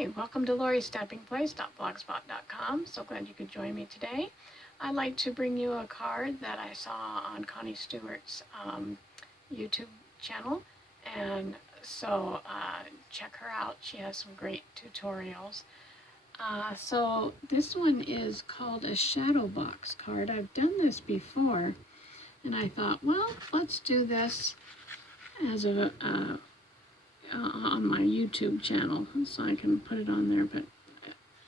Hi, welcome to LoriStampingPlace.blogspot.com. So glad you could join me today. I'd like to bring you a card that I saw on Connie Stewart's YouTube channel. And so check her out. She has some great tutorials. So this one is called a shadow box card. I've done this before, and I thought, well, let's do this as a on my YouTube channel, so I can put it on there. But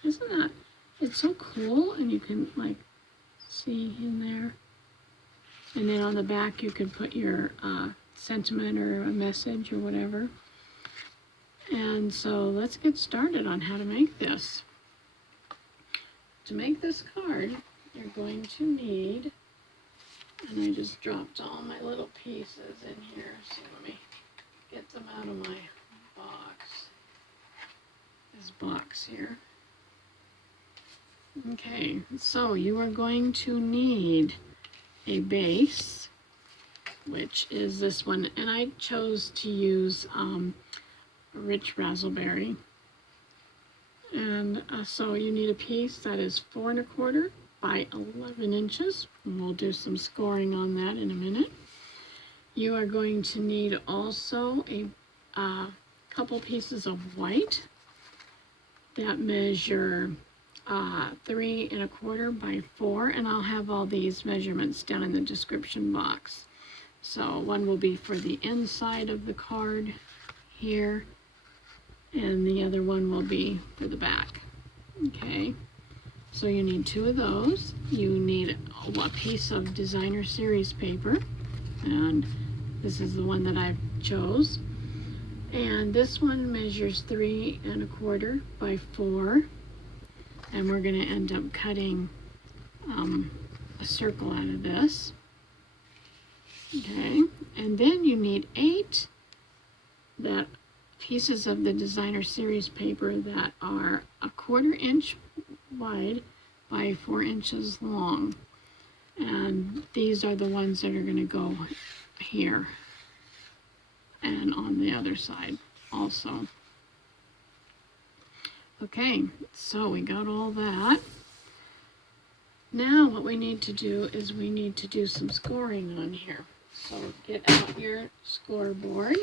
isn't that, it's so cool, and you can like see in there, and then on the back you can put your sentiment or a message or whatever. And so let's get started on how to make this. To make this card, you're going to need, and I just dropped all my little pieces in here, so let me get them out of my box. This box here. Okay, so you are going to need a base, which is this one, and I chose to use rich raspberry. And so you need a piece that is 4 1/4 by 11 inches, and we'll do some scoring on that in a minute. You are going to need also a couple pieces of white that measure 3 1/4 by 4, and I'll have all these measurements down in the description box. So one will be for the inside of the card here, and the other one will be for the back. Okay, so you need 2 of those. You need a piece of designer series paper, and this is the one that I chose. And this one measures 3 1/4 by 4. And we're going to end up cutting a circle out of this. Okay, and then you need 8 pieces of the designer series paper that are 1/4 inch wide by 4 inches long. And these are the ones that are going to go here and on the other side also. Okay, so we got all that. Now what we need to do is we need to do some scoring on here. So get out your scoreboard,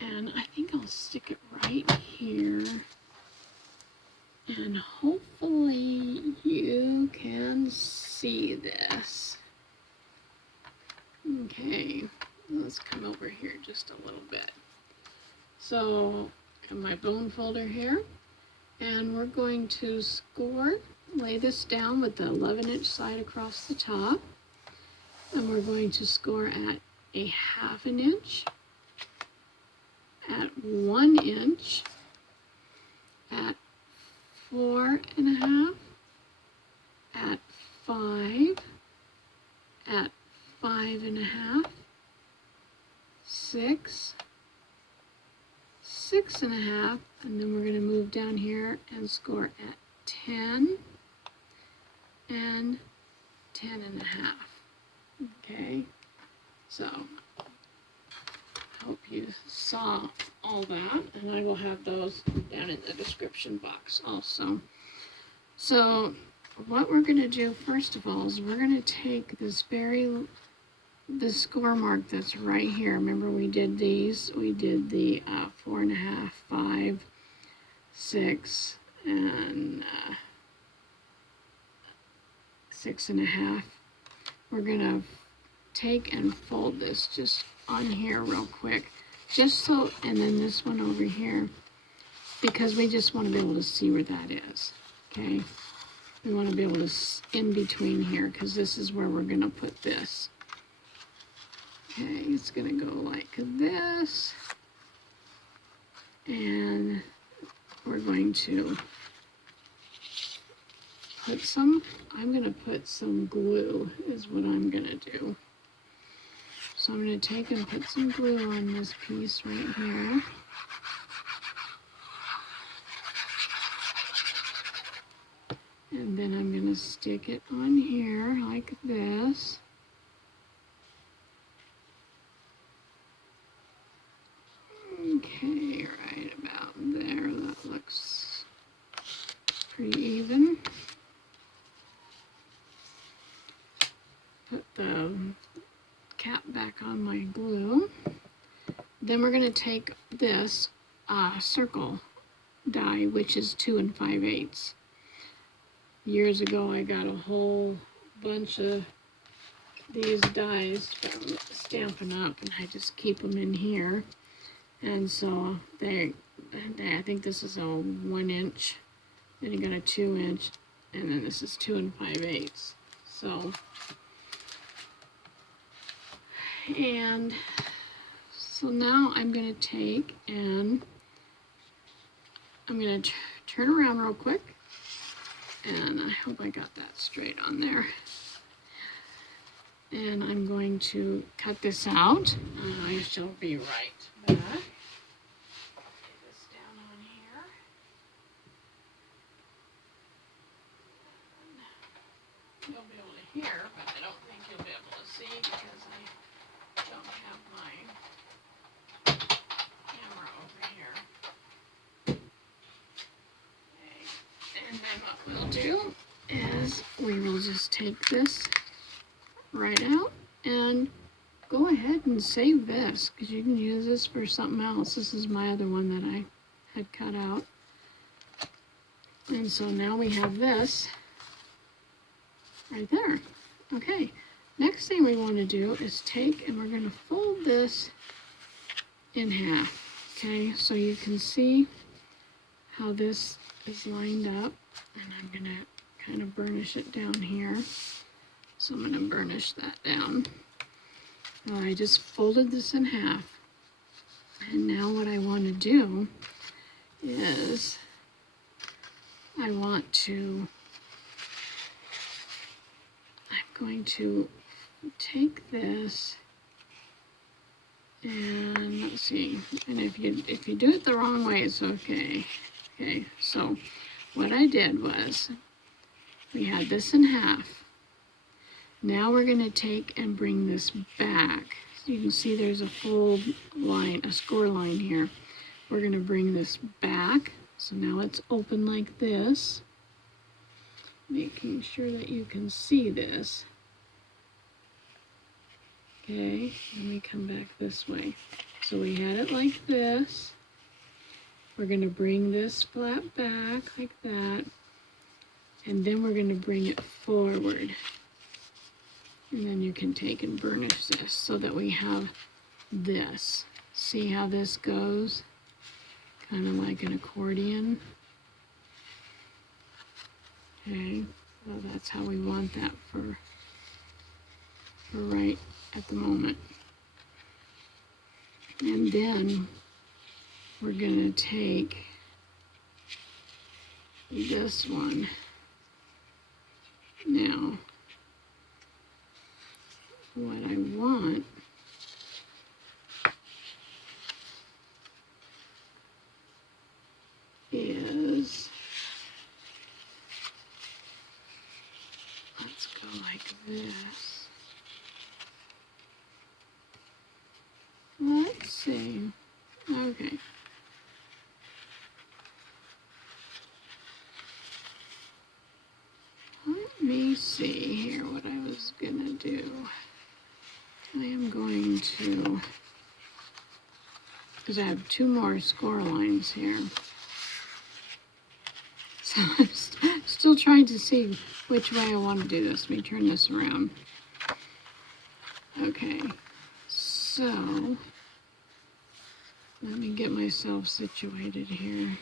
and I think I'll stick it right here, and hopefully you can see this. Okay, let's come over here just a little bit. So I have my bone folder here, and we're going to score, lay this down with the 11-inch side across the top, and we're going to score at a 1/2 inch, at 1 inch, at 4 1/2, at 5, at 5 1/2, 6, 6 1/2, and then we're going to move down here and score at 10 and 10 1/2. Okay, so hope you saw all that, and I will have those down in the description box also. So what we're going to do first of all is we're going to take the score mark that's right here. Remember we did these, we did the 4 1/2, 5, 6, and 6 1/2. We're gonna take and fold this just on here real quick, just so, and then this one over here, because we just want to be able to see where that is. Okay, we want to be able to in between here, because this is where we're gonna put this. Okay, it's gonna go like this, and we're going to put some, I'm gonna put some glue is what I'm gonna do. So I'm gonna take and put some glue on this piece right here. And then I'm gonna stick it on here like this. Okay, right about then we're going to take this circle die, which is 2 5/8. Years ago, I got a whole bunch of these dies from Stampin' Up, and I just keep them in here. And so I think this is a 1 inch, then you got a 2 inch, and then this is 2 5/8. So, and so now I'm going to take and I'm going to turn around real quick, and I hope I got that straight on there. And I'm going to cut this out. I shall be right back. Lay this down on here. You'll be able to hear, but I don't think you'll be able to see because I don't have my camera over here. Okay. And then what we'll do is we will just take this right out and go ahead and save this, because you can use this for something else. This is my other one that I had cut out. And so now we have this right there. Okay, next thing we want to do is take and we're going to fold this in half. Okay, so you can see how this is lined up, and I'm going to kind of burnish it down here. So I'm going to burnish that down. I just folded this in half. And now what I want to do is I'm going to take this and let's see. And if you do it the wrong way, it's okay. Okay, so what I did was we had this in half. Now we're going to take and bring this back. So you can see there's a fold line, a score line here. We're going to bring this back. So now it's open like this. Making sure that you can see this. Okay, and we come back this way. So we had it like this. We're going to bring this flat back like that. And then we're going to bring it forward. And then you can take and burnish this so that we have this. See how this goes? Kind of like an accordion. Okay, so that's how we want that for right at the moment. And then we're going to take this one. Now, what I want is, let's go like this. Let's see. Okay. Let me see here what I was gonna do. I am going to, because I have 2 more score lines here. So I'm still trying to see which way I want to do this. Let me turn this around. Okay, so let me get myself situated here,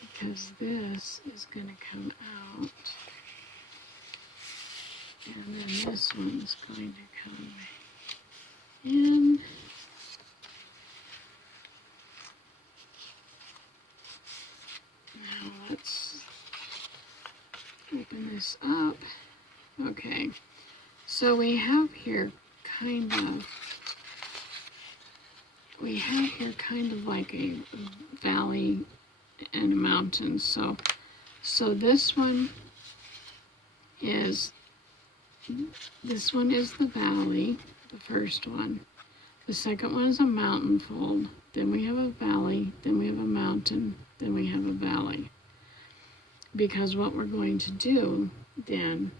because this is going to come out. And then this one's going to come in. Now let's open this up. Okay, so we have here kind of like a valley and a mountain. So this one is the valley, the first one. The second one is a mountain fold. Then we have a valley, then we have a mountain, then we have a valley. Because what we're going to do then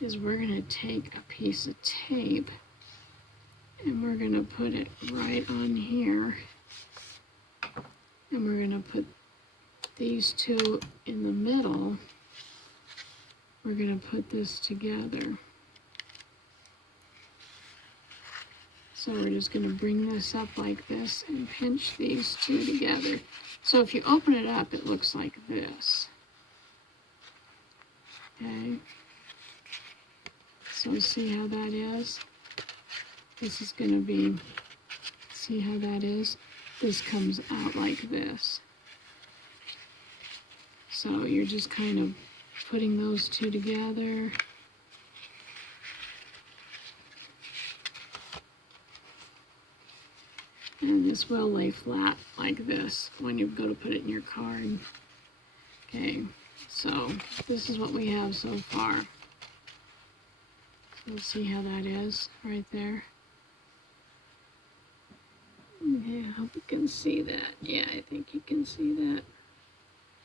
is we're going to take a piece of tape And we're going to put it right on here. And we're going to put these two in the middle. We're going to put this together. So we're just going to bring this up like this and pinch these two together. So if you open it up, it looks like this. Okay. So see how that is? This is going to be, see how that is? This comes out like this. So you're just kind of putting those two together. And this will lay flat like this when you go to put it in your card. Okay, so this is what we have so far. So let's see how that is right there. Okay, I hope you can see that. Yeah, I think you can see that.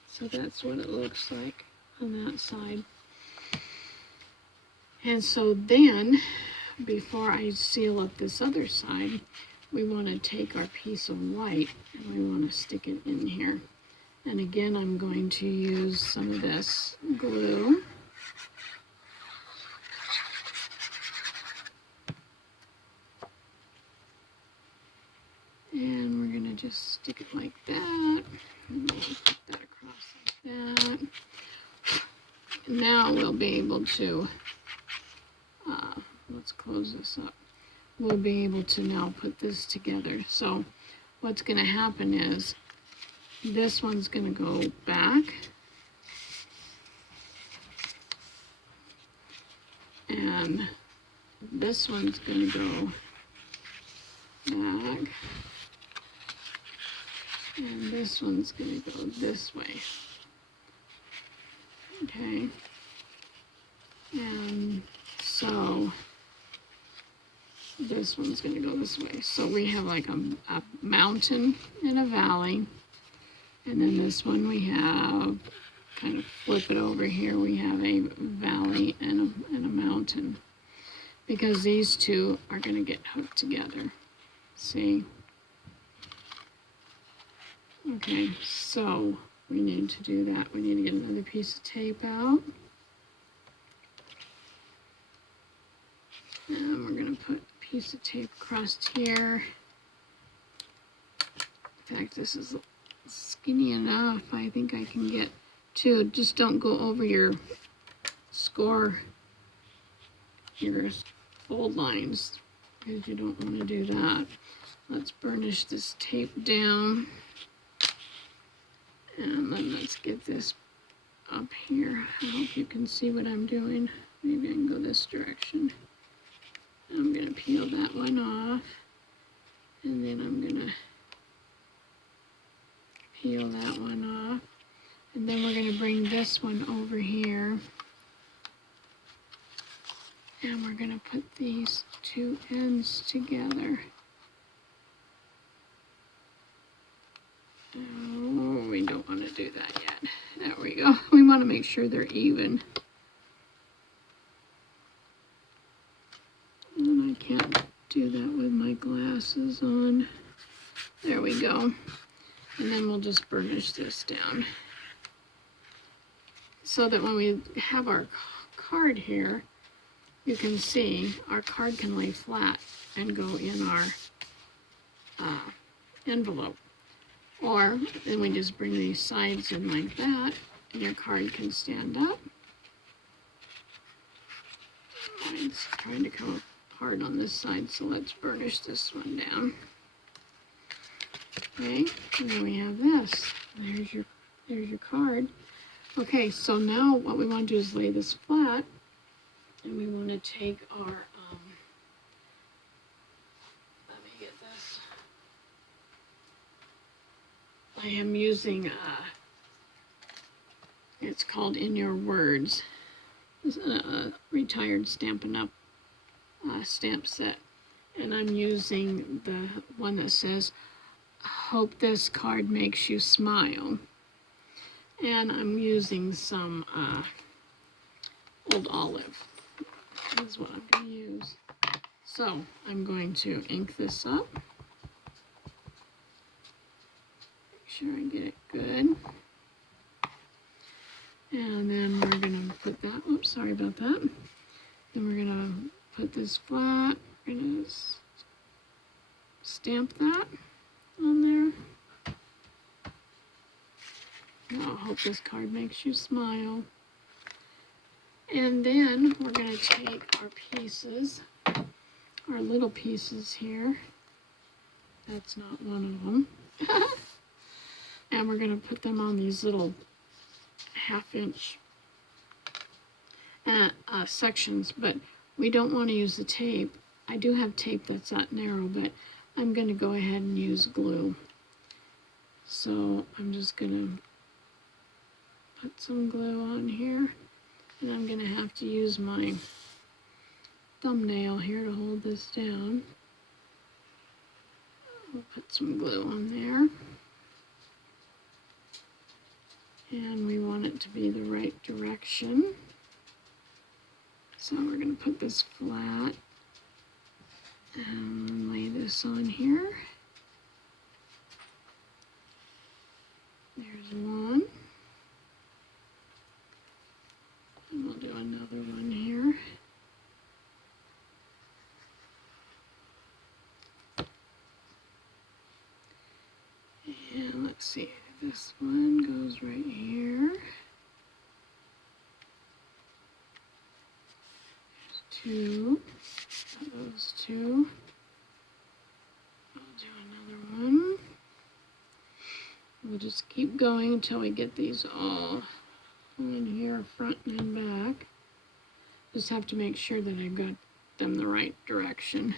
So that's what it looks like on that side. And so then, before I seal up this other side, we want to take our piece of white and we want to stick it in here. And again, I'm going to use some of this glue. And we're going to just stick it like that. And we'll put that across like that. Now we'll be able to, let's close this up. We'll be able to now put this together. So what's going to happen is this one's going to go back. And this one's going to go back. And this one's going to go this way. Okay. And so this one's going to go this way. So we have like a mountain and a valley. And then this one we have, kind of flip it over here, we have a valley and a mountain. Because these two are going to get hooked together. See? Okay, so we need to do that. We need to get another piece of tape out. And we're going to put a piece of tape across here. In fact, this is skinny enough. I think I can get two. Just don't go over your fold lines, because you don't want to do that. Let's burnish this tape down. And then let's get this up here. I hope you can see what I'm doing. Maybe I can go this direction. I'm going to peel that one off. And then I'm going to peel that one off. And then we're going to bring this one over here. And we're going to put these two ends together. Oh, we don't want to do that yet. There we go. We want to make sure they're even. And I can't do that with my glasses on. There we go. And then we'll just burnish this down. So that when we have our card here, you can see our card can lay flat and go in our envelope. Or then we just bring these sides in like that, and your card can stand up. It's trying to come apart on this side, so let's burnish this one down. Okay, and then we have this. There's your card. Okay, so now what we want to do is lay this flat, and we want to take our, let me get this. I am using, it's called In Your Words. It's a retired Stampin' Up! Stamp set. And I'm using the one that says, Hope this card makes you smile. And I'm using some Old Olive. That's what I'm going to use. So I'm going to ink this up. Make sure I get it good. And then we're going to put that, oops, sorry about that. Then we're going to put this flat. We're going to stamp that on there. I hope this card makes you smile. And then we're going to take our pieces, our little pieces here. That's not one of them. And we're going to put them on these little 1/2 inch sections, but we don't want to use the tape. I do have tape that's that narrow, but I'm going to go ahead and use glue. So I'm just going to put some glue on here, and I'm going to have to use my thumbnail here to hold this down. I'll put some glue on there. And we want it to be the right direction. So we're going to put this flat and lay this on here. There's one. And we'll do another one here. And let's see. This one goes right here. There's two. Those two. I'll do another one. We'll just keep going until we get these all in here, front and back. Just have to make sure that I've got them the right direction.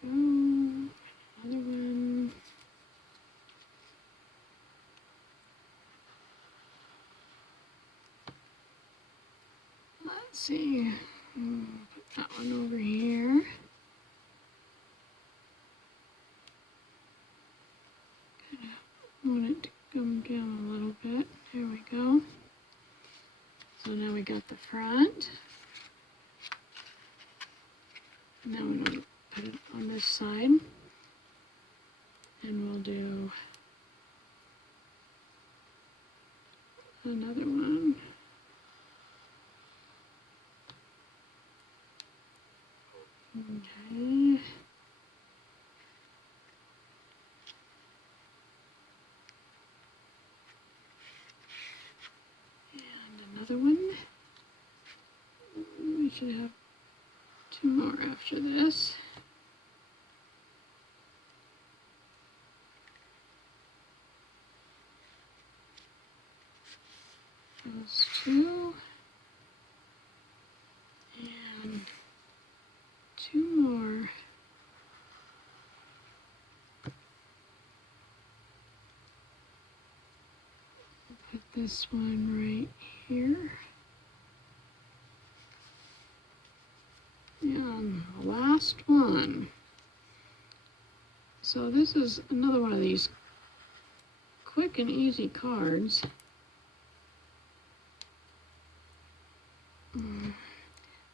Another one. Let's see. Put that one over here. Kind of want it to come down a little bit. There we go. So now we got the front. Now we're going to put it on this side, and we'll do another one. Okay. And another one. We should have 2 more after this. Those 2, and 2 more. Put this one right here. And the last one. So this is another one of these quick and easy cards.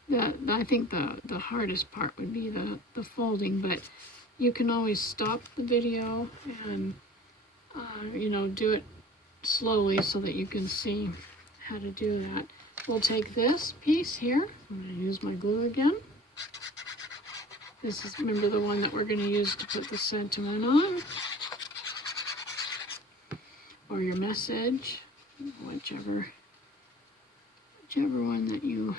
That I think the hardest part would be the folding, but you can always stop the video and you know, do it slowly so that you can see how to do that. We'll take this piece here. I'm going to use my glue again. This is, remember, the one that we're going to use to put the sentiment on, or your message, whichever one that you,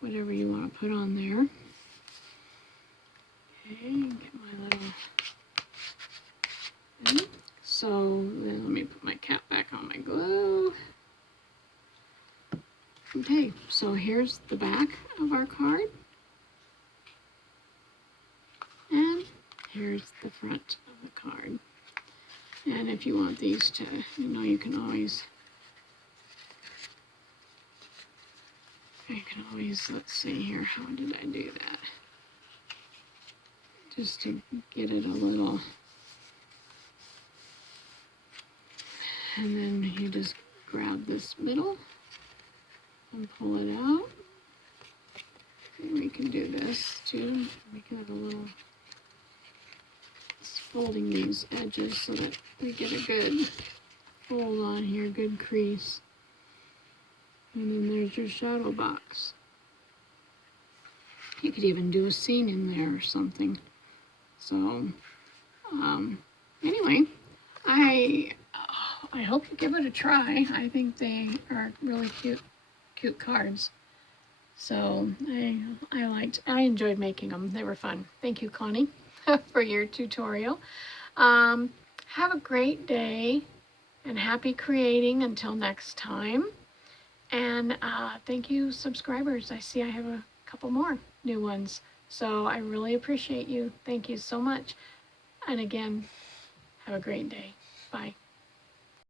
whatever you want to put on there. Okay, get my little, so then let me put my cap back on my glue. Okay, so here's the back of our card. And here's the front of the card. And if you want these to, you know, you can always, let's see here, how did I do that? Just to get it a little, and then you just grab this middle and pull it out. And we can do this too. We can have a little folding these edges so that we get a good fold on here, good crease. And then there's your shadow box. You could even do a scene in there or something. So, anyway, I hope you give it a try. I think they are really cute cards. So I enjoyed making them. They were fun. Thank you, Connie, for your tutorial. Have a great day and happy creating until next time. And thank you, subscribers. I see I have a couple more new ones. So I really appreciate you. Thank you so much. And again, have a great day. Bye.